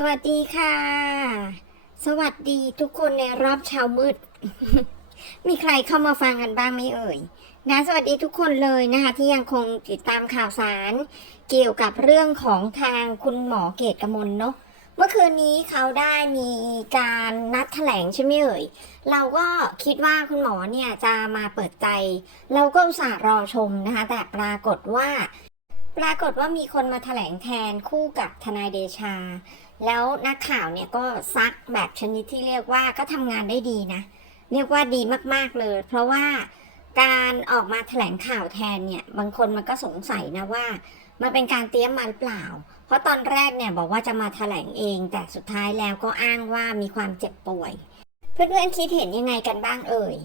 สวัสดีค่ะ สวัสดีทุกคนในรอบเช้ามืด มีใครเข้ามาฟังกันบ้างไหมเอ่ยนะสวัสดีทุกคนเลยนะคะที่ยังคงติดตามข่าวสาร เกี่ยวกับเรื่องของทางคุณหมอเกตกมลเนาะเมื่อคืนนี้เขาได้มีการนัดแถลงใช่ไหมเอ่ย เราก็คิดว่าคุณหมอเนี่ยจะมาเปิดใจ เราก็อุตส่าห์รอชมนะคะ แต่ปรากฏว่า ปรากฏว่ามีคนมาแถลงแทนคู่กับทนายเดชา แล้วนักข่าวเนี่ยก็ซักแบบชนิดที่เรียกว่าก็ทำงานได้ดีนะ เรียกว่าดีมากๆเลย เพราะว่าการออกมาแถลงข่าวแทนเนี่ย บางคนมันก็สงสัยนะว่า มันเป็นการเตรียมมาหรือเปล่า เพราะตอนแรกเนี่ยบอกว่าจะมาแถลงเอง แต่สุดท้ายแล้วก็อ้างว่ามีความเจ็บป่วย เพื่อนๆคิดเห็นยังไงกันบ้างเอ่ย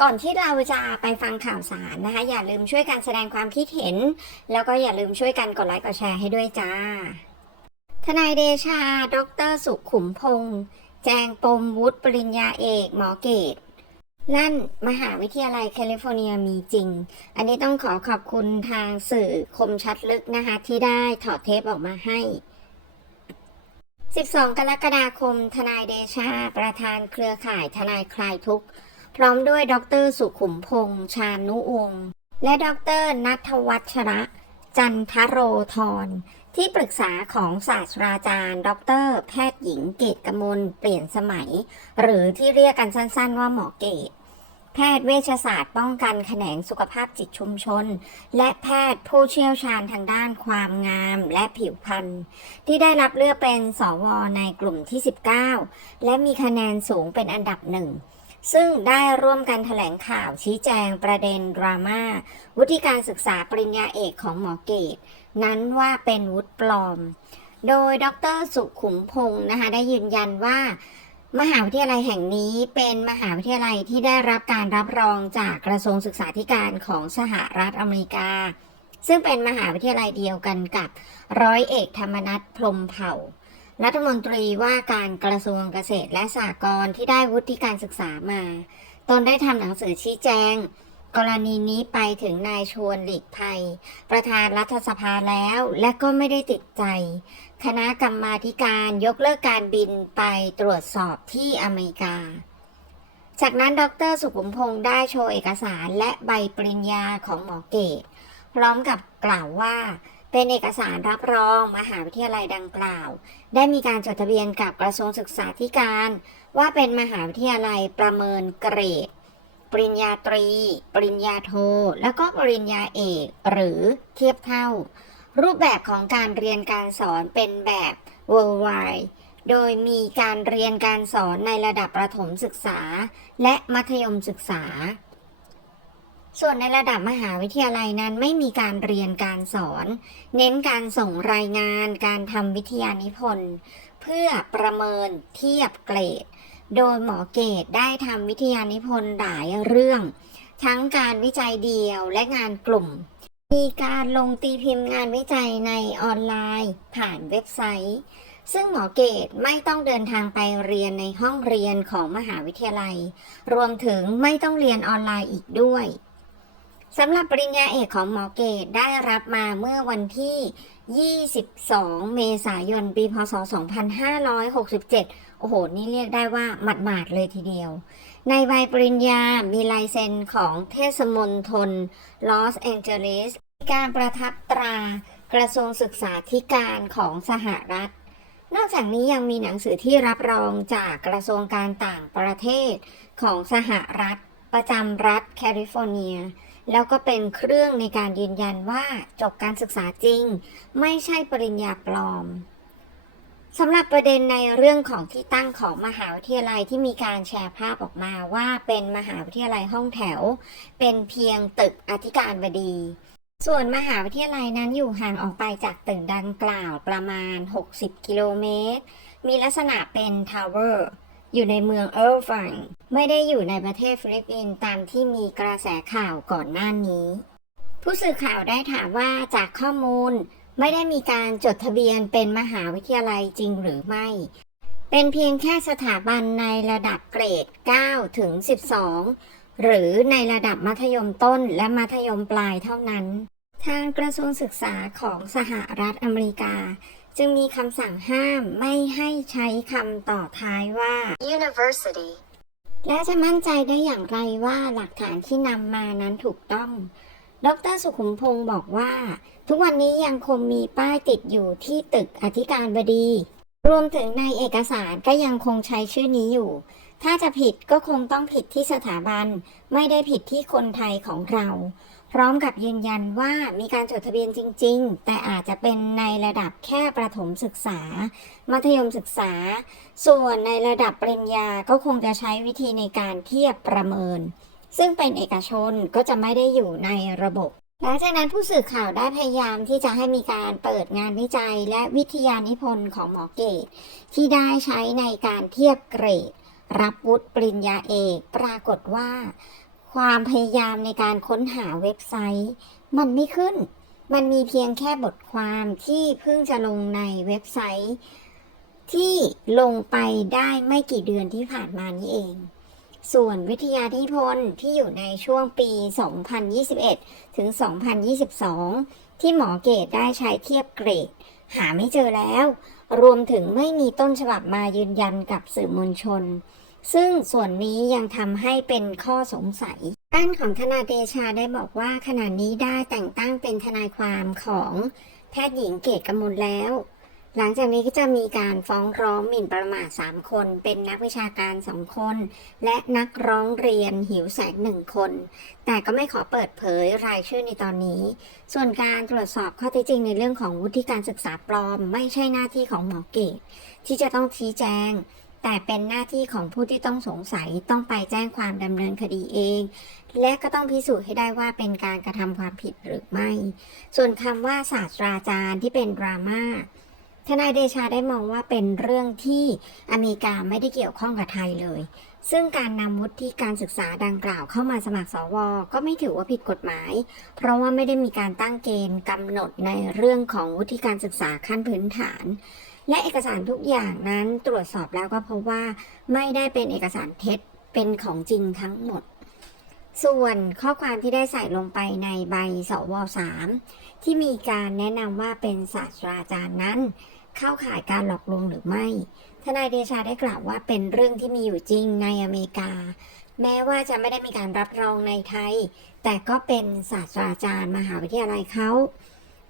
ก่อนที่เราจะไปฟังข่าวสารนะคะ อย่าลืมช่วยกันแสดงความคิดเห็น แล้วก็อย่าลืมช่วยกันกดไลค์กดแชร์ให้ด้วยจ้า ทนายเดชา ดร สุขุมพงษ์ แจงปมวุฒิปริญญาเอกหมอเกตลั่นมหาวิทยาลัยแคลิฟอร์เนียมีจริง อันนี้ต้องขอขอบคุณทางสื่อคมชัดลึกนะคะ ที่ได้ถอดเทปออกมาให้ 12 กรกฎาคม ทนายเดชา ประธานเครือข่ายทนายคลายทุกข์ พร้อมด้วยดร สุขุมพงษ์ ชานุวงศ์ และดรนัทวัชระ จันทโรธร ที่ปรึกษาของศาสตราจารย์ ดร แพทย์หญิงเกตกมลเปลี่ยนสมัย หรือที่เรียกกันสั้นๆ ว่าหมอเกต แพทย์เวชศาสตร์ป้องกันแขนงสุขภาพจิตชุมชน และแพทย์ผู้เชี่ยวชาญทางด้านความงามและผิวพรรณที่ได้รับเลือกเป็นสวในกลุ่มที่ 19 และมีคะแนนสูงเป็นอันดับหนึ่งซึ่งได้ร่วมกันแถลงข่าวชี้แจงประเด็นดราม่าวุฒิการศึกษาปริญญาเอกของหมอเกต นั้นว่าเป็นวุฒิปลอม โดยดรสุขุมพงศ์นะคะได้ยืนยันว่า มหาวิทยาลัยแห่งนี้เป็นมหาวิทยาลัยที่ได้รับการรับรองจากกระทรวงศึกษาธิการของสหรัฐอเมริกา ซึ่งเป็นมหาวิทยาลัยเดียวกันกับร้อยเอกธรรมนัฐพรมเผ่ารัฐมนตรีว่าการกระทรวงเกษตรและสหกรณ์ที่ได้วุฒิการศึกษามา ตนได้ทำหนังสือชี้แจง กรณีนี้ไปถึงนายชวนหลีกภัย ประธานรัฐสภาแล้วและก็ไม่ได้ติดใจ คณะกรรมาธิการยกเลิกการบินไปตรวจสอบที่อเมริกา จากนั้นดรสุขุมพงศ์ได้โชว์เอกสารและใบปริญญาของหมอเกต พร้อมกับกล่าวว่าเป็นเอกสารรับรองมหาวิทยาลัยดังกล่าว ได้มีการจดทะเบียนกับกระทรวงศึกษาธิการ ว่าเป็นมหาวิทยาลัยประเมินเกรด ปริญญาตรี ปริญญาโท แล้วก็ปริญญาเอก หรือเทียบเท่า รูปแบบของการเรียนการสอนเป็นแบบ worldwide โดยมีการเรียนการสอนในระดับประถมศึกษา และมัธยมศึกษา ส่วนในระดับมหาวิทยาลัยนั้นไม่มีการเรียนการสอน เน้นการส่งรายงาน การทำวิทยานิพนธ์ เพื่อประเมินเทียบเกรด โดยหมอเกตได้ทำวิทยานิพนธ์หลายเรื่อง ทั้งการวิจัยเดียวและงานกลุ่ม มีการลงตีพิมพ์งานวิจัยในออนไลน์ ผ่านเว็บไซต์ ซึ่งหมอเกตไม่ต้องเดินทางไปเรียนในห้องเรียนของมหาวิทยาลัย รวมถึงไม่ต้องเรียนออนไลน์อีกด้วยสำหรับปริญญาเอกของหมอเกตได้รับมาเมื่อวันที่ 22 เมษายน ปี พศ 2567 โอ้โห นี่เรียกได้ว่าหมาดๆเลยทีเดียว ในใบปริญญา มีลายเซ็นของเทศมนตรลอสแองเจลิสการประทับตรากระทรวงศึกษาธิการของสหรัฐ นอกจากนี้ยังมีหนังสือที่รับรองจากกระทรวงการต่างประเทศของสหรัฐ ประจำรัฐแคลิฟอร์เนีย แล้วก็เป็นเครื่องในการยืนยันว่าจบการศึกษาจริง ไม่ใช่ปริญญาปลอม สำหรับประเด็นในเรื่องของที่ตั้งของมหาวิทยาลัยที่มีการแชร์ภาพออกมาว่าเป็นมหาวิทยาลัยห้องแถว เป็นเพียงตึกอธิการบดี ส่วนมหาวิทยาลัยนั้นอยู่ห่างออกไปจากตึกดังกล่าวประมาณ 60 กิโลเมตร มีลักษณะเป็นทาวเวอร์อยู่ในเมืองเอิร์ฟังไม่ได้อยู่ในประเทศฟิลิปปินส์ตามที่มีกระแสข่าวก่อนหน้านี้ ผู้สื่อข่าวได้ถามว่าจากข้อมูล ไม่ได้มีการจดทะเบียนเป็นมหาวิทยาลัยจริงหรือไม่ เป็นเพียงแค่สถาบันในระดับเกรด 9 ถึง 12 หรือในระดับมัธยมต้นและมัธยมปลายเท่านั้น ทางกระทรวงศึกษาของสหรัฐอเมริกา จึงมีคำสั่งห้ามไม่ให้ใช้คำต่อท้ายว่า University. และจะมั่นใจได้อย่างไรว่าหลักฐานที่นำมานั้นถูกต้อง ดรสุขุมพงศ์บอกว่า ทุกวันนี้ยังคงมีป้ายติดอยู่ที่ตึกอธิการบดี รวมถึงในเอกสารก็ยังคงใช้ชื่อนี้อยู่ ถ้าจะผิดก็คงต้องผิดที่สถาบัน ไม่ได้ผิดที่คนไทยของเรา พร้อมกับยืนยันว่ามีการจดทะเบียนจริง ๆ แต่อาจจะเป็นในระดับแค่ประถมศึกษา มัธยมศึกษา ส่วนในระดับปริญญาก็คงจะใช้วิธีในการเทียบประเมิน ซึ่งเป็นเอกชนก็จะไม่ได้อยู่ในระบบ หลังจากนั้นผู้สื่อข่าวได้พยายามที่จะให้มีการเปิดงานวิจัยและวิทยานิพนธ์ของหมอเกต ที่ได้ใช้ในการเทียบเกรด รับวุฒิปริญญาเอก ปรากฏว่า ความพยายามในการค้นหาเว็บไซต์ มันไม่ขึ้น มันมีเพียงแค่บทความที่เพิ่งจะลงในเว็บไซต์ ที่ลงไปได้ไม่กี่เดือนที่ผ่านมานี้เอง ส่วนวิทยานิพนธ์ที่อยู่ในช่วงปี 2021 ถึง 2022 ที่หมอเกตได้ใช้เทียบเกรด หาไม่เจอแล้ว รวมถึงไม่มีต้นฉบับมายืนยันกับสื่อมวลชน ซึ่งส่วนนี้ยังทำให้เป็นข้อสงสัย ด้านของทนายเดชาได้บอกว่าขณะนี้ได้แต่งตั้งเป็นทนายความของแพทย์หญิงเกตกมลแล้ว หลังจากนี้ก็จะมีการฟ้องร้องหมิ่นประมาท3คน เป็นนักวิชาการ2คน และนักร้องเรียนหิวแสงหนึ่งคน แต่ก็ไม่ขอเปิดเผยรายชื่อในตอนนี้ ส่วนการตรวจสอบข้อเท็จจริงในเรื่องของวุฒิการศึกษาปลอม ไม่ใช่หน้าที่ของหมอเกตที่จะต้องชี้แจงแต่เป็นหน้าที่ของผู้ที่ต้องสงสัยต้องไปแจ้งความดำเนินคดีเอง และก็ต้องพิสูจน์ให้ได้ว่าเป็นการกระทำความผิดหรือไม่ ส่วนคำว่าศาสตราจารย์ที่เป็นดราม่า ทนายเดชาได้มองว่าเป็นเรื่องที่อเมริกาไม่ได้เกี่ยวข้องกับไทยเลย ซึ่งการนำวุฒิการศึกษาดังกล่าวเข้ามาสมัครสว ก็ไม่ถือว่าผิดกฎหมาย เพราะว่าไม่ได้มีการตั้งเกณฑ์กำหนดในเรื่องของวุฒิการศึกษาขั้นพื้นฐาน และเอกสารทุกอย่างนั้นตรวจสอบแล้วก็พบว่าไม่ได้เป็นเอกสารเท็จเป็นของจริงทั้งหมดส่วนข้อความที่ได้ใส่ลงไปในใบสว3ที่มีการแนะนำว่าเป็นศาสตราจารย์นั้น เข้าข่ายการหลอกลวงหรือไม่ ทนายเดชาได้กล่าวว่าเป็นเรื่องที่มีอยู่จริงในอเมริกา แม้ว่าจะไม่ได้มีการรับรองในไทย แต่ก็เป็นศาสตราจารย์มหาวิทยาลัยเขา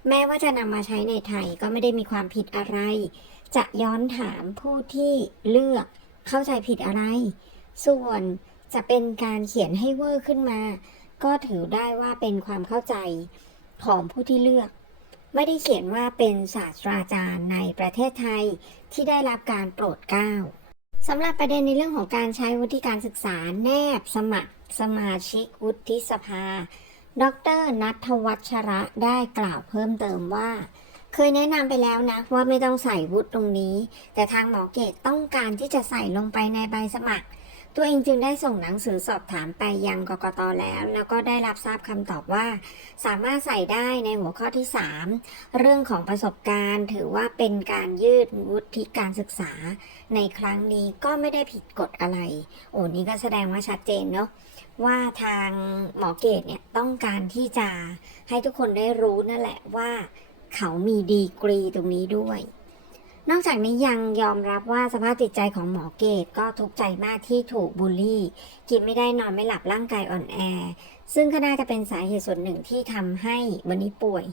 แม้ว่าจะนำมาใช้ในไทยก็ไม่ได้มีความผิดอะไร จะย้อนถามผู้ที่เลือกเข้าใจผิดอะไร ส่วนจะเป็นการเขียนให้เวอร์ขึ้นมา ก็ถือได้ว่าเป็นความเข้าใจของผู้ที่เลือก ไม่ได้เขียนว่าเป็นศาสตราจารย์ในประเทศไทยที่ได้รับการโปรดเกล้าสำหรับประเด็นในเรื่องของการใช้วุฒิการศึกษาแนบสมัครสมาชิกวุฒิสภา ดรนัทวัชระได้กล่าวเพิ่มเติมว่า เคยแนะนำไปแล้วนะว่าไม่ต้องใส่วุฒิตรงนี้ แต่ทางหมอเกตต้องการที่จะใส่ลงไปในใบสมัคร ตัวเองจึงได้ส่งหนังสือสอบถามไปยังกกตแล้ว แล้วก็ได้รับทราบคำตอบว่า สามารถใส่ได้ในหัวข้อที่ 3 เรื่องของประสบการณ์ ถือว่าเป็นการยืดวุฒิการศึกษา ในครั้งนี้ก็ไม่ได้ผิดกฎอะไร โอ้นี่ก็แสดงว่าชัดเจนเนาะว่าทางหมอเกตเนี่ยต้องการที่จะให้ทุกคนได้รู้นั่นแหละว่า เขามีดีกรีตรงนี้ด้วย นอกจากนี้ยังยอมรับว่าสภาพจิตใจของหมอเกตก็ทุกข์ใจมากที่ถูกบูลลี่ กินไม่ได้นอนไม่หลับร่างกายอ่อนแอ ซึ่งก็น่าจะเป็นสาเหตุส่วนหนึ่งที่ทำให้วันนี้ป่วย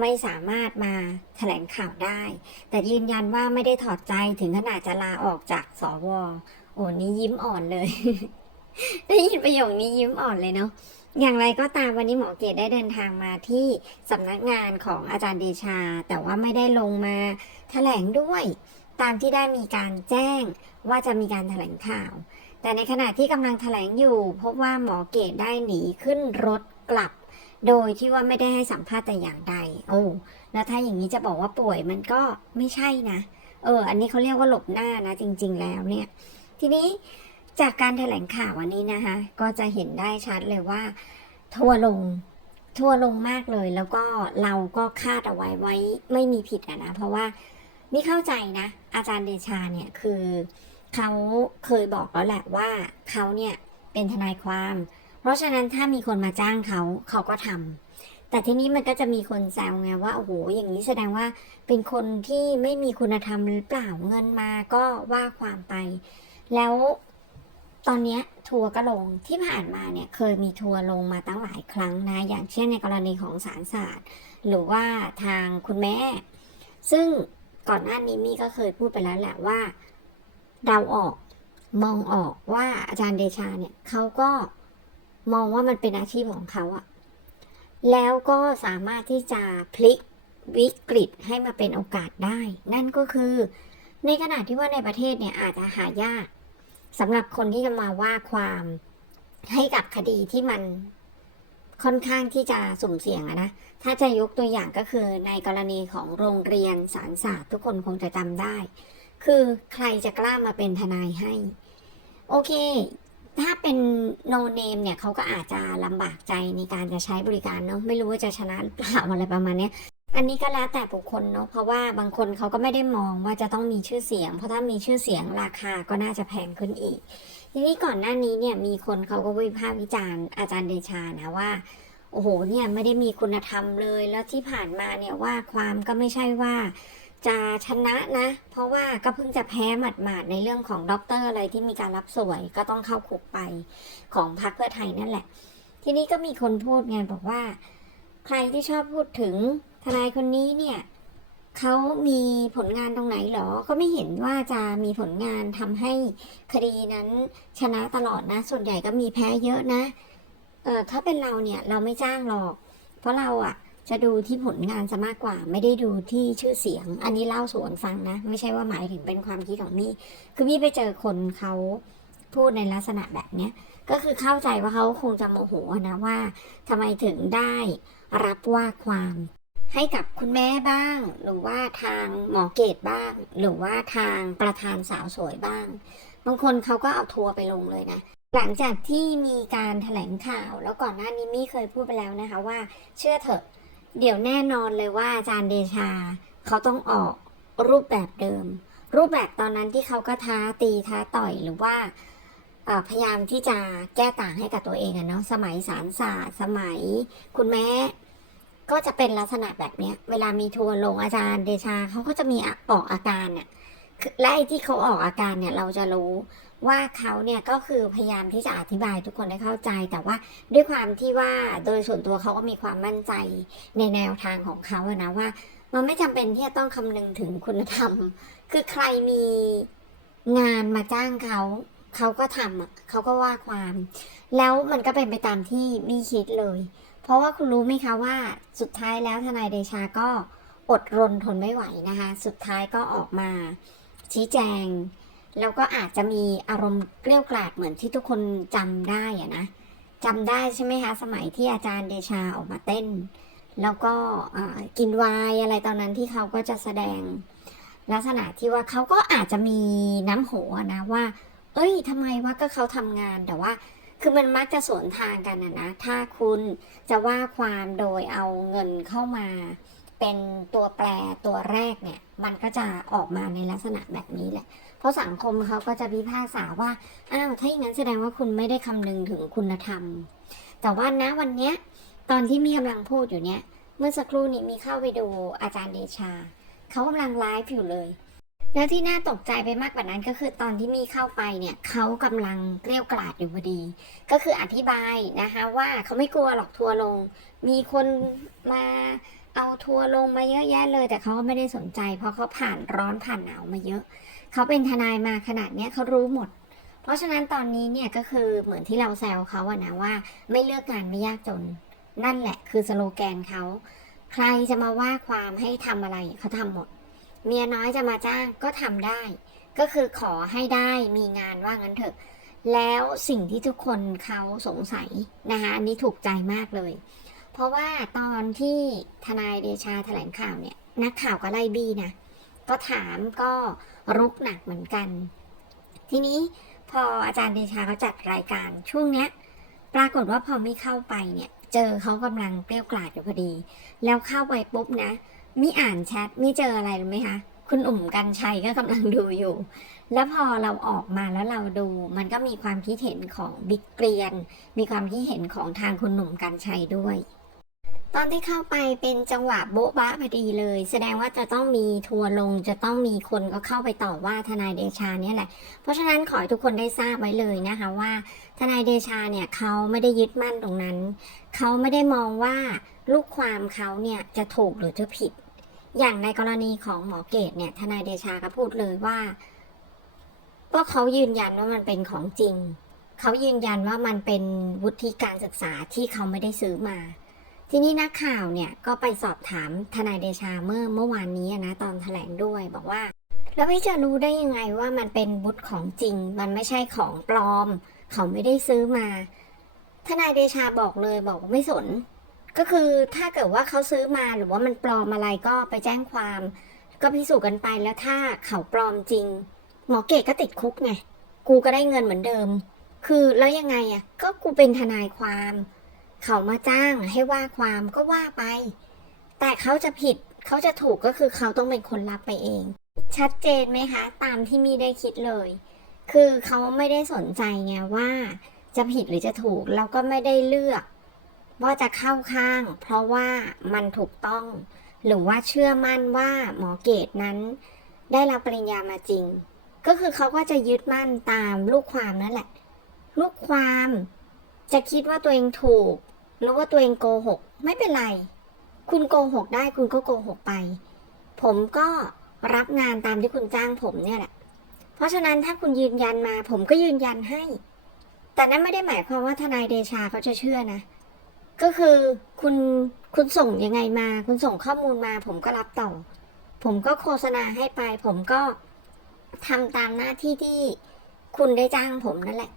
ไม่สามารถมาแถลงข่าวได้ แต่ยืนยันว่าไม่ได้ถอดใจถึงขนาดจะลาออกจากสวโอ้นี่ยิ้มอ่อนเลย ได้ยินประโยคนี้ยิ้มอ่อนเลยเนาะ อย่างไรก็ตามวันนี้หมอเกตได้เดินทางมาที่สำนักงานของอาจารย์เดชา แต่ว่าไม่ได้ลงมาแถลงด้วย ตามที่ได้มีการแจ้งว่าจะมีการแถลงข่าว แต่ในขณะที่กำลังแถลงอยู่ พบว่าหมอเกตได้หนีขึ้นรถกลับ โดยที่ว่าไม่ได้ให้สัมภาษณ์แต่อย่างใด โอ้แล้วถ้าอย่างนี้จะบอกว่าป่วยมันก็ไม่ใช่นะ เออ อันนี้เขาเรียกว่าหลบหน้านะจริง ๆ แล้วเนี่ย ทีนี้ จากการแถลงข่าววันนี้นะคะ ก็จะเห็นได้ชัดเลยว่า ทัวลงทัวลงมากเลย แล้วก็เราก็คาดเอาไว้ไว้ไม่มีผิดอะนะ เพราะว่าไม่เข้าใจนะ อาจารย์เดชาเนี่ยคือเขาเคยบอกแล้วแหละว่าเขาเนี่ยเป็นทนายความ เพราะฉะนั้นถ้ามีคนมาจ้างเขาเขาก็ทำแต่ทีนี้มันก็จะมีคนแซวไงว่าโอ้โหอย่างนี้แสดงว่าเป็นคนที่ไม่มีคุณธรรมหรือเปล่าเงินมาก็ว่าความไป แล้ว ตอนนี้ทัวร์ก็ลงที่ผ่านมาเนี่ยเคยมีทัวร์ลงมาตั้งหลายครั้งนะ อย่างเช่นในกรณีของสารศาสตร์ หรือว่าทางคุณแม่ ซึ่งก่อนหน้านี้มี่ก็เคยพูดไปแล้วแหละว่าเดาออกมองออกว่าอาจารย์เดชาเนี่ยเขาก็มองว่ามันเป็นอาชีพของเขาอะแล้วก็สามารถที่จะพลิกวิกฤตให้มาเป็นโอกาสได้ นั่นก็คือในขณะที่ว่าในประเทศเนี่ยอาจจะหายาก สำหรับคนที่จะมาว่าความให้กับคดีที่มันค่อนข้างที่จะสุ่มเสี่ยงนะ ถ้าจะยกตัวอย่างก็คือในกรณีของโรงเรียนสารศาสตร์ทุกคนคงจะจำได้ คือใครจะกล้ามาเป็นทนายให้ โอเค ถ้าเป็นโนเนมเนี่ยเขาก็อาจจะลำบากใจในการจะใช้บริการเนาะ ไม่รู้ว่าจะชนะหรือเปล่าอะไรประมาณนี้ อันนี้ก็แล้วแต่บุคคลเนาะเพราะว่าบางคนเขาก็ไม่ได้มองว่าจะต้องมีชื่อเสียง เพราะถ้ามีชื่อเสียงราคาก็น่าจะแพงขึ้นอีก ทีนี้ก่อนหน้านี้เนี่ยมีคนเขาก็วิพากษ์วิจารณ์อาจารย์เดชานะว่าโอ้โหเนี่ยไม่ได้มีคุณธรรมเลย แล้วที่ผ่านมาเนี่ยว่าความก็ไม่ใช่ว่าจะชนะนะ เพราะว่าก็เพิ่งจะแพ้หมาดๆในเรื่องของด็อกเตอร์อะไรที่มีการรับสวยก็ต้องเข้าคุกไปของพรรคเพื่อไทยนั่นแหละ ทีนี้ก็มีคนพูดไงบอกว่า ใครที่ชอบพูดถึง ทนายคนนี้เนี่ยเขามีผลงานตรงไหนหรอ ก็ไม่เห็นว่าจะมีผลงานทำให้คดีนั้นชนะตลอดนะ ส่วนใหญ่ก็มีแพ้เยอะนะ เออถ้าเป็นเราเนี่ยเราไม่จ้างหรอก เพราะเราอะจะดูที่ผลงานซะมากกว่า ไม่ได้ดูที่ชื่อเสียง อันนี้เล่าสวนฟังนะ ไม่ใช่ว่าหมายถึงเป็นความคิดของมี่คือมี่ไปเจอคนเขาพูดในลักษณะแบบเนี้ยก็คือเข้าใจว่าเขาคงจะโมโหนะว่าทำไมถึงได้รับว่าความ ให้กับคุณแม่บ้าง หรือว่าทางหมอเกตบ้าง หรือว่าทางประธานสาวสวยบ้าง บางคนเขาก็เอาทัวร์ไปลงเลยนะ หลังจากที่มีการแถลงข่าว แล้วก่อนหน้านี้มี่เคยพูดไปแล้วนะคะว่า เชื่อเถอะ เดี๋ยวแน่นอนเลยว่าอาจารย์เดชา เขาต้องออกรูปแบบเดิม รูปแบบตอนนั้นที่เขาก็ท้าตีท้าต่อยหรือว่าพยายามที่จะแก้ต่างให้กับตัวเองอะเนาะสมัยสารศาสตร์สมัยคุณแม่ ก็จะเป็นลักษณะแบบเนี้ย เวลามีทัวร์ลงอาจารย์เดชาเขาก็จะมีออกอาการเนี่ยคือและไอ้ที่เขาออกอาการเนี่ยเราจะรู้ว่าเขาเนี่ยก็คือพยายามที่จะอธิบายทุกคนได้เข้าใจ แต่ว่าด้วยความที่ว่าโดยส่วนตัวเขาก็มีความมั่นใจในแนวทางของเขาอะนะว่า มันไม่จำเป็นที่จะต้องคำนึงถึงคุณธรรม คือใครมีงานมาจ้างเขาเขาก็ทำเขาก็ว่าความ แล้วมันก็เป็นไปตามที่มี่คิดเลย เพราะว่าคุณรู้ไหมคะว่าสุดท้ายแล้วทนายเดชาก็อดรนทนไม่ไหวนะคะ สุดท้ายก็ออกมาชี้แจง แล้วก็อาจจะมีอารมณ์เกลี้ยวกล่อดเหมือนที่ทุกคนจำได้อะนะจำได้ใช่ไหมคะ สมัยที่อาจารย์เดชาออกมาเต้น แล้วก็กินวายอะไรตอนนั้นที่เขาก็จะแสดงลักษณะที่ว่าเขาก็อาจจะมีน้ำโหนะว่า เอ้ยทำไมว่าก็เขาทำงานแต่ว่า คือมันมักจะสวนทางกันนะนะ ถ้าคุณจะว่าความโดยเอาเงินเข้ามา เป็นตัวแปรตัวแรกเนี่ย มันก็จะออกมาในลักษณะแบบนี้แหละ เพราะสังคมเขาก็จะพิพากษาว่า อ้าว ถ้าอย่างนั้นแสดงว่าคุณไม่ได้คำนึงถึงคุณธรรม แต่ว่าณวันเนี้ย ตอนที่มีกำลังพูดอยู่เนี่ยเมื่อสักครู่นี้มีเข้าไปดูอาจารย์เดชา เขากำลังไลฟ์อยู่เลย แล้วที่น่าตกใจไปมากกว่านั้นก็คือตอนที่มีเข้าไปเนี่ยเขากำลังเกลี้ยวกล่อดอยู่พอดี ก็คืออธิบายนะคะว่าเขาไม่กลัวหรอกทัวร์ลง มีคนมาเอาทัวร์ลงมาเยอะแยะเลย แต่เขาก็ไม่ได้สนใจ เพราะเขาผ่านร้อนผ่านหนาวมาเยอะ เขาเป็นทนายมาขนาดเนี้ยเขารู้หมด เพราะฉะนั้นตอนนี้เนี่ยก็คือเหมือนที่เราแซวเขาอะนะว่า ไม่เลือกงานไม่ยากจน นั่นแหละคือสโลแกนเขาใครจะมาว่าความให้ทำอะไรเขาทำหมด เมียน้อยจะมาจ้างก็ทำได้ ก็คือขอให้ได้มีงานว่างั้นเถอะ แล้วสิ่งที่ทุกคนเขาสงสัยนะคะอันนี้ถูกใจมากเลย เพราะว่าตอนที่ทนายเดชาแถลงข่าวเนี่ยนักข่าวก็ไล่บี้นะก็ถามก็รุกหนักเหมือนกัน ทีนี้พออาจารย์เดชาเขาจัดรายการช่วงเนี้ยปรากฏว่าพอไม่เข้าไปเนี่ย เจอเขากำลังเกลี้ยวกล่อดอยู่พอดี แล้วเข้าไปปุ๊บนะ มีอ่านแชทมีเจออะไรรู้ไหมคะคุณอุ่มกันชัยก็กำลังดูอยู่ แล้วพอเราออกมาแล้วเราดู มันก็มีความคิดเห็นของบิ๊กเกรียน มีความคิดเห็นของทางคุณหนุ่มกันชัยด้วย ตอนที่เข้าไปเป็นจังหวะโบ๊ะบะพอดีเลย แสดงว่าจะต้องมีทัวร์ลง จะต้องมีคนก็เข้าไปต่อว่าทนายเดชาเนี่ยแหละ เพราะฉะนั้นขอให้ทุกคนได้ทราบไว้เลยนะคะว่า ทนายเดชาเนี่ยเขาไม่ได้ยึดมั่นตรงนั้น เขาไม่ได้มองว่าลูกความเขาเนี่ยจะถูกหรือจะผิด อย่างในกรณีของหมอเกตเนี่ยทนายเดชาก็พูดเลยว่าว่าเขายืนยันว่ามันเป็นของจริง เขายืนยันว่ามันเป็นวุฒิการศึกษาที่เขาไม่ได้ซื้อมา ทีนี้นักข่าวเนี่ยก็ไปสอบถามทนายเดชาเมื่อเมื่อวานนี้นะตอนแถลงด้วยบอกว่า แล้วพี่จะรู้ได้ยังไงว่ามันเป็นวุฒิของจริง มันไม่ใช่ของปลอม เขาไม่ได้ซื้อมา ทนายเดชาบอกเลยบอกไม่สน ก็คือถ้าเกิดว่าเขาซื้อมาหรือว่ามันปลอมอะไรก็ไปแจ้งความ ก็พิสูจน์กันไปแล้วถ้าเขาปลอมจริง หมอเกตก็ติดคุกไงกูก็ได้เงินเหมือนเดิม คือแล้วยังไงอะก็กูเป็นทนายความ เขามาจ้างให้ว่าความก็ว่าไป แต่เขาจะผิดเขาจะถูกก็คือเขาต้องเป็นคนรับไปเอง ชัดเจนไหมคะ ตามที่มีได้คิดเลย คือเขาไม่ได้สนใจไงว่า จะผิดหรือจะถูกแล้วก็ไม่ได้เลือก ว่าจะเข้าข้าง เพราะว่ามันถูกต้อง หรือว่าเชื่อมั่นว่าหมอเกตนั้น ได้รับปริญญามาจริง ก็คือเขาก็จะยึดมั่นตามลูกความนั่นแหละ ลูกความจะคิดว่าตัวเองถูก หรือว่าตัวเองโกหก ไม่เป็นไร คุณโกหกได้คุณก็โกหกไป ผมก็รับงานตามที่คุณจ้างผมเนี่ยแหละ เพราะฉะนั้นถ้าคุณยืนยันมา ผมก็ยืนยันให้ แต่นั่นไม่ได้หมายความว่าทนายเดชาเขาจะเชื่อนะ ก็คือคุณคุณส่งยังไงมา คุณส่งข้อมูลมา ผมก็รับต่อ ผมก็โฆษณาให้ไป ผมก็ทำตามหน้าที่ที่คุณได้จ้างผมนั่นแหละ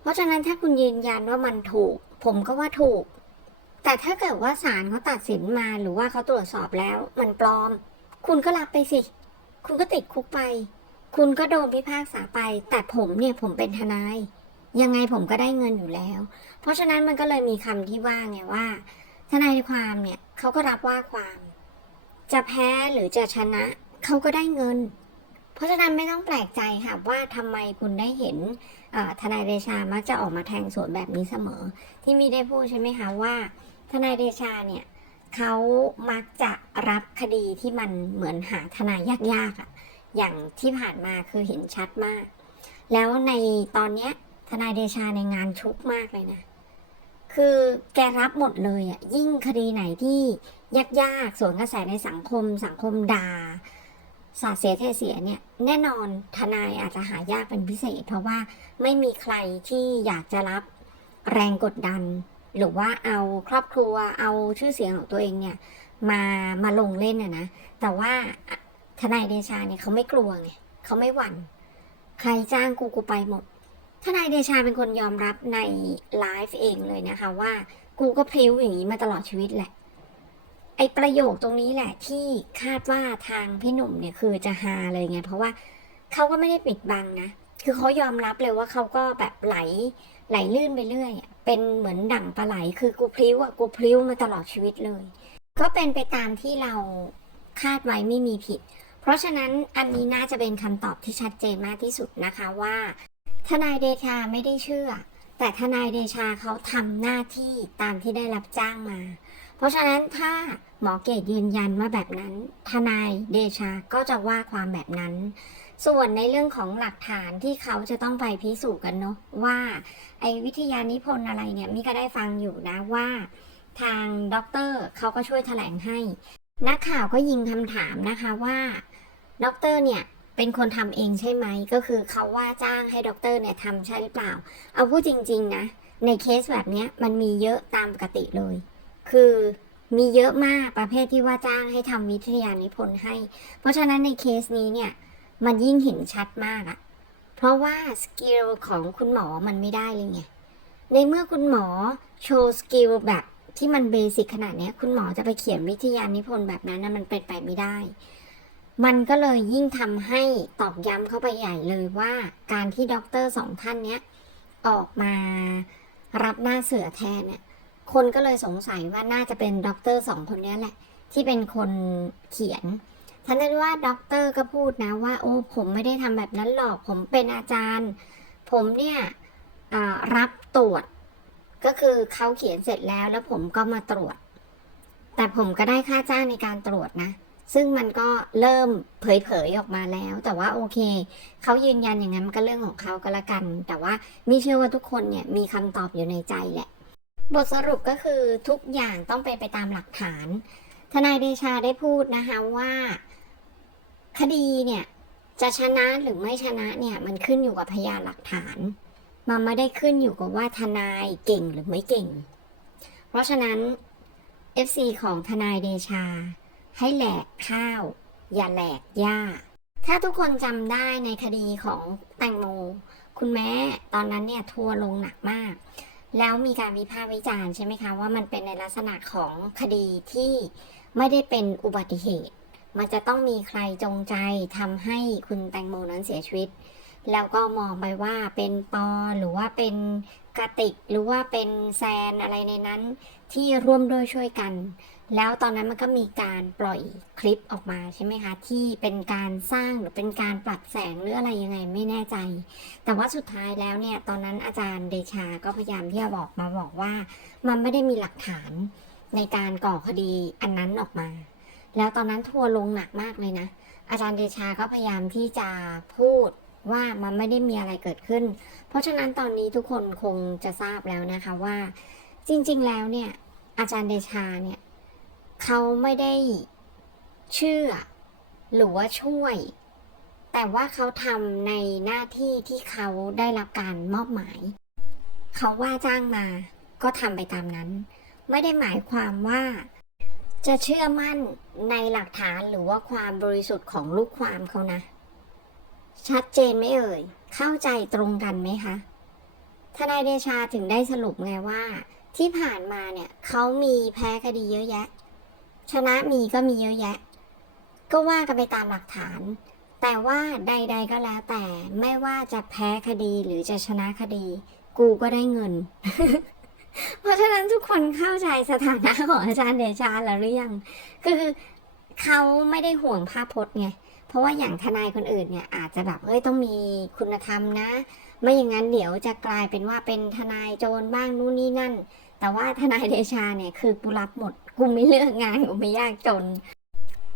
เพราะฉะนั้นถ้าคุณยืนยันว่ามันถูก ผมก็ว่าถูก แต่ถ้าเกิดว่าศาลเขาตัดสินมาหรือว่าเขาตรวจสอบแล้ว มันปลอม คุณก็รับไปสิ คุณก็ติดคุกไป คุณก็โดนพิพากษาไป แต่ผมเนี่ยผมเป็นทนาย ยังไงผมก็ได้เงินอยู่แล้ว เพราะฉะนั้นมันก็เลยมีคำที่ว่าไงว่า ทนายความเนี่ยเขาก็รับว่าความ จะแพ้หรือจะชนะเขาก็ได้เงิน เพราะฉะนั้นไม่ต้องแปลกใจค่ะว่าทำไมคุณได้เห็นทนายเดชามักจะออกมาแทงสวนแบบนี้เสมอ ที่มีได้พูดใช่ไหมคะว่า ทนายเดชาเนี่ยเขามักจะรับคดีที่มันเหมือนหาทนายยากๆอะ่ะอย่างที่ผ่านมาคือเห็นชัดมาก แล้วในตอนเนี้ย ทนายเดชาในงานชุกมากเลยนะ คือแกรับหมดเลยอะ ยิ่งคดีไหนที่ยากๆสวนกระแสในสังคม สังคมด่าสาเสียเทเสียเนี่ย แน่นอนทนายอาจจะหายากเป็นพิเศษ เพราะว่าไม่มีใครที่อยากจะรับแรงกดดัน หรือว่าเอาครอบครัวเอาชื่อเสียงของตัวเองเนี่ย มามาลงเล่นอะนะ แต่ว่าทนายเดชาเนี่ยเขาไม่กลัวไงเขาไม่หวั่น ใครจ้างกูกูไปหมด ทนายเดชาเป็นคนยอมรับในไลฟ์เองเลยนะคะว่ากูก็พริ้วอย่างนี้มาตลอดชีวิตแหละ ไอประโยคตรงนี้แหละที่คาดว่าทางพี่หนุ่มเนี่ยคือจะฮาเลยไง เพราะว่าเขาก็ไม่ได้ปิดบังนะ คือเขายอมรับเลยว่าเขาก็แบบไหลไหลลื่นไปเรื่อยเป็นเหมือนดั่งปลาไหล คือกูพริ้วอะกูพริ้วมาตลอดชีวิตเลย ก็เป็นไปตามที่เราคาดไว้ไม่มีผิด เพราะฉะนั้นอันนี้น่าจะเป็นคำตอบที่ชัดเจนมากที่สุดนะคะว่า ทนายเดชาไม่ได้เชื่อ แต่ทนายเดชาเขาทำหน้าที่ตามที่ได้รับจ้างมา เพราะฉะนั้นถ้าหมอเกตยืนยันว่าแบบนั้น ทนายเดชาก็จะว่าความแบบนั้น ส่วนในเรื่องของหลักฐานที่เขาจะต้องไปพิสูจน์กันเนาะว่า ไอ้วิทยานิพนธ์อะไรเนี่ยมิก็ได้ฟังอยู่นะว่า ทางด็อกเตอร์เขาก็ช่วยแถลงให้ นักข่าวก็ยิงคำถามนะคะว่าด็อกเตอร์เนี่ย เป็นคนทำเองใช่ไหม ก็คือเขาว่าจ้างให้ด็อกเตอร์เนี่ยทำใช่หรือเปล่า เอาพูดจริง ๆ นะ ในเคสแบบเนี้ยมันมีเยอะตามปกติเลย คือมีเยอะมากประเภทที่ว่าจ้างให้ทำวิทยานิพนธ์ให้ เพราะฉะนั้นในเคสนี้เนี่ยมันยิ่งเห็นชัดมากอะเพราะว่าสกิลของคุณหมอมันไม่ได้เลยไง ในเมื่อคุณหมอโชว์สกิลแบบที่มันเบสิกขนาดนี้คุณหมอจะไปเขียนวิทยานิพนธ์แบบนั้นนะมันเป็นไปไม่ได้ มันก็เลยยิ่งทำให้ตอกย้ำเข้าไปใหญ่เลยว่าการที่ด็อกเตอร์สองท่านเนี้ยออกมารับหน้าเสือแทนเนี่ยคนก็เลยสงสัยว่าน่าจะเป็นด็อกเตอร์สองคนนี้แหละ ที่เป็นคนเขียนท่านได้ว่าด็อกเตอร์ก็พูดนะว่าโอ้ผมไม่ได้ทำแบบนั้นหรอกผมเป็นอาจารย์ ผมเนี่ยรับตรวจ ก็คือเขาเขียนเสร็จแล้วแล้วผมก็มาตรวจ แต่ผมก็ได้ค่าจ้างในการตรวจนะ ซึ่งมันก็เริ่มเผยๆออกมาแล้ว แต่ว่าโอเคเขายืนยันอย่างนั้นมันก็เรื่องของเขาก็แล้วกัน แต่ว่ามีเชื่อว่าทุกคนเนี่ยมีคำตอบอยู่ในใจแหละ บทสรุปก็คือทุกอย่างต้องเป็นไปตามหลักฐาน ทนายเดชาได้พูดนะคะว่า คดีเนี่ยจะชนะหรือไม่ชนะเนี่ยมันขึ้นอยู่กับพยานหลักฐาน มันไม่ได้ขึ้นอยู่กับว่าทนายเก่งหรือไม่เก่ง เพราะฉะนั้น FC ของทนายเดชา ให้แหลกข้าว อย่าแหลกหญ้า ถ้าทุกคนจำได้ในคดีของแตงโม คุณแม่ตอนนั้นเนี่ยทัวร์ลงหนักมาก แล้วมีการวิพากษ์วิจารณ์ใช่ไหมคะ ว่ามันเป็นในลักษณะของคดีที่ไม่ได้เป็นอุบัติเหตุ มันจะต้องมีใครจงใจทำให้คุณแตงโมนั้นเสียชีวิต แล้วก็มองไปว่าเป็นปอหรือว่าเป็นกระติกหรือว่าเป็นแซนอะไรในนั้น ที่ร่วมด้วยช่วยกัน แล้วตอนนั้นมันก็มีการปล่อยคลิปออกมาใช่ไหมคะ ที่เป็นการสร้างหรือเป็นการปรับแสงหรืออะไรยังไงไม่แน่ใจ แต่ว่าสุดท้ายแล้วเนี่ยตอนนั้นอาจารย์เดชาก็พยายามที่จะบอกมาบอกว่า มันไม่ได้มีหลักฐานในการก่อคดีอันนั้นออกมา แล้วตอนนั้นทัวร์ลงหนักมากเลยนะ อาจารย์เดชาก็พยายามที่จะพูดว่ามันไม่ได้มีอะไรเกิดขึ้น เพราะฉะนั้นตอนนี้ทุกคนคงจะทราบแล้วนะคะว่า จริงๆแล้วเนี่ย อาจารย์เดชาเนี่ยเขาไม่ได้เชื่อหรือว่าช่วย แต่ว่าเขาทำในหน้าที่ที่เขาได้รับการมอบหมาย เขาว่าจ้างมาก็ทำไปตามนั้น ไม่ได้หมายความว่าจะเชื่อมั่นในหลักฐานหรือว่าความบริสุทธิ์ของลูกความเขานะ ชัดเจนไหมเอ่ย เข้าใจตรงกันไหมคะทนายเดชาถึงได้สรุปไงว่า ที่ผ่านมาเนี่ยเขามีแพ้คดีเยอะแยะ ชนะมีก็มีเยอะแยะ ก็ว่ากันไปตามหลักฐาน แต่ว่าใด ๆก็แล้วแต่ไม่ว่าจะแพ้คดีหรือจะชนะคดี กูก็ได้เงิน เพราะฉะนั้นทุกคนเข้าใจสถานะของอาจารย์เดชาแล้วหรือยังคือเขาไม่ได้ห่วงภาพพจน์ไง เพราะว่าอย่างทนายคนอื่นเนี่ยอาจจะแบบเอ้ยต้องมีคุณธรรมนะ ไม่อย่างนั้นเดี๋ยวจะกลายเป็นว่าเป็นทนายโจรบ้างนู่นนี่นั่น แต่ว่าทนายเดชาเนี่ยคือกูรับหมดกูไม่เลือกงานกูไม่ยากจน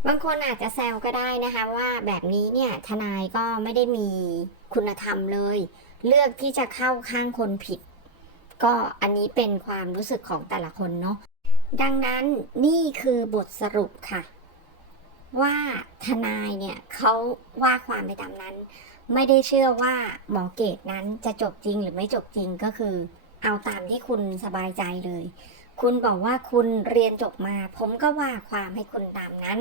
บางคนอาจจะแซวก็ได้นะคะ ว่าแบบนี้เนี่ยทนายก็ไม่ได้มีคุณธรรมเลย เลือกที่จะเข้าข้างคนผิด ก็อันนี้เป็นความรู้สึกของแต่ละคนเนาะดังนั้นนี่คือบทสรุปค่ะ ว่าทนายเนี่ยเขาว่าความไปตามนั้น ไม่ได้เชื่อว่าหมอเกตนั้นจะจบจริงหรือไม่จบจริงก็คือ เอาตามที่คุณสบายใจเลย คุณบอกว่าคุณเรียนจบมา ผมก็ว่าความให้คุณตามนั้น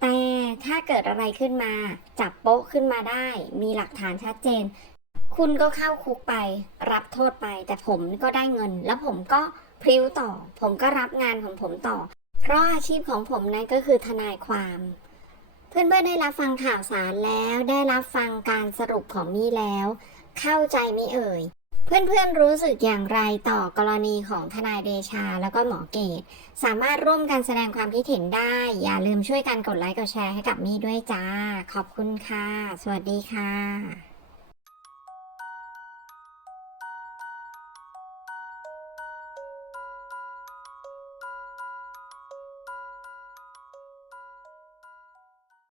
แต่ถ้าเกิดอะไรขึ้นมา จับโป๊ะขึ้นมาได้ มีหลักฐานชัดเจน คุณก็เข้าคุกไป รับโทษไป แต่ผมก็ได้เงิน แล้วผมก็พริ้วต่อ ผมก็รับงานของผมต่อ เพราะอาชีพของผมนั้นก็คือทนายความ เพื่อนๆได้รับฟังข่าวสารแล้วได้รับฟังการสรุปของมี่แล้ว เข้าใจไหมเอ่ย เพื่อนๆรู้สึกอย่างไรต่อกรณีของทนายเดชาแล้วก็หมอเกต สามารถร่วมกันแสดงความคิดเห็นได้ อย่าลืมช่วยกันกดไลค์กดแชร์ให้กับมี่ด้วยจ้า ขอบคุณค่ะ สวัสดีค่ะ